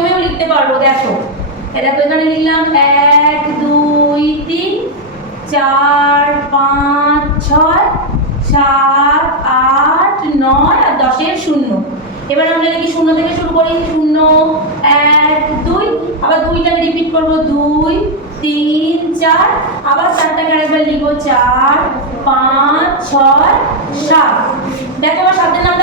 নিয়মেও লিখতে পারব, দেখো। এ দেখো, এখানে লিখলাম এক, দুই, তিন, চার, পাঁচ, ছয়, সাত, আট, নয় আর দশের শূন্য। এবার আমরা লিখি শূন্য থেকে শুরু করি। শূন্য, এক, দুই, আবার দুইটাকে রিপিট করব। দুই, তিন, চার, আবার চারটাকে আরেকবার লিখব। চার, পাঁচ, ছয়, সাত। দেখো আমার সাতের নাম